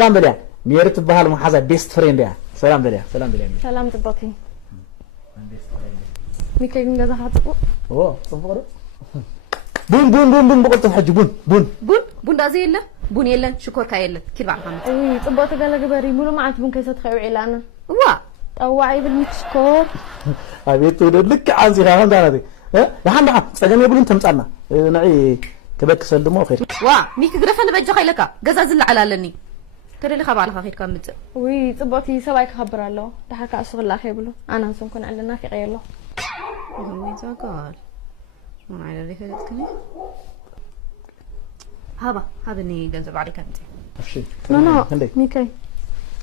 سلام دليا ميرت بحال محازة بيست فريند يا سلام دليا سلام تبطي ميكي جنجا حاطبو اوه صفر بون بقول تحج بون دازي يلا بون يلا شكر كايلا كيف بعرف عمت اي طبطي قال جبري مولو معك بون كيسات خيوعي لنا وا طوعي بالمتشكور أبيت لك عازي خان دارتي ها لحن بقى سجن يقول انت مصعنا نعي تبك سلمو خير وا ميك غرفن بجو خيلك غزازل علالني تري خبا على خير كان مت وي طبطي سواي خبر الله دحك اسغ لا خيبلو انا سنكون علنا في قيلو وي زاقال ما على لي خلتكني هابني جنزب عليك انت افشي نو ميكي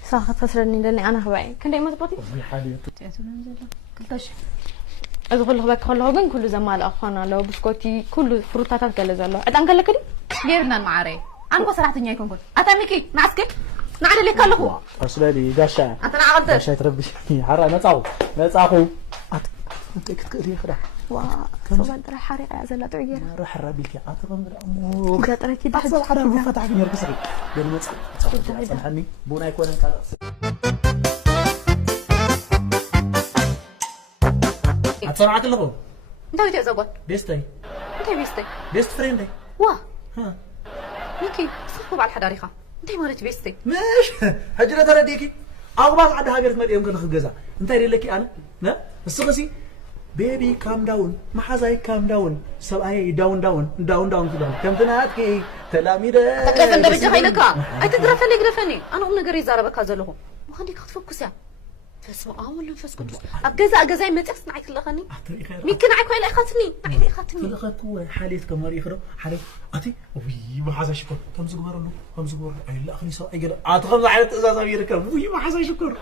ساخت فسرني لاني انا هواي كندي ما تبطي حالي كلتاش ادخل هبك خلو بن كل زمال اخوانا لو بسكوتي كل فروتات كلزالو ادان كلكدي جيرنا معاري انكو سرحتني يكون اتاميكي معسكي نعد لك كلخو ارسلالي غاشا انت عقلت غاشا تربي حرا نصاخو انت كتقري خدا وا صوب درا حريقه يا زلا تعير روح ربيك عطبم امو قطرتي دحس حدا بفتحك يركسك بين صنحني بونا يكون كان أتصنعك اللغو انت ويتي زوجت بيستي انت بيستي بيست فريندي وا ها ميكي صحبوا على الحداريخه انت مرت بيستي ماشي هجرة ترديكي أغباط عاد هاجرت ما يمكن نخ جزا انت يري لك انا ها السقسي بيبي كام داون ما حزاي كام داون سبعي داون كده كم تناتكي تلاميذ تقرف انت بجا خيلك اي تقرفني انا ام نغري زاربك هذلهم وخليك تفكس يا فسمع ولا فس كنت اجازاي متس نعيك لخني ممكن نعيك ولا اخاتني نعيك اخاتني لخكو حاليت كماري خرو حالي اتي وي ما حزا شكر كم زغبر اي لا خلي سو اي اتخذ على ازازه يركب وي ما حزا شكر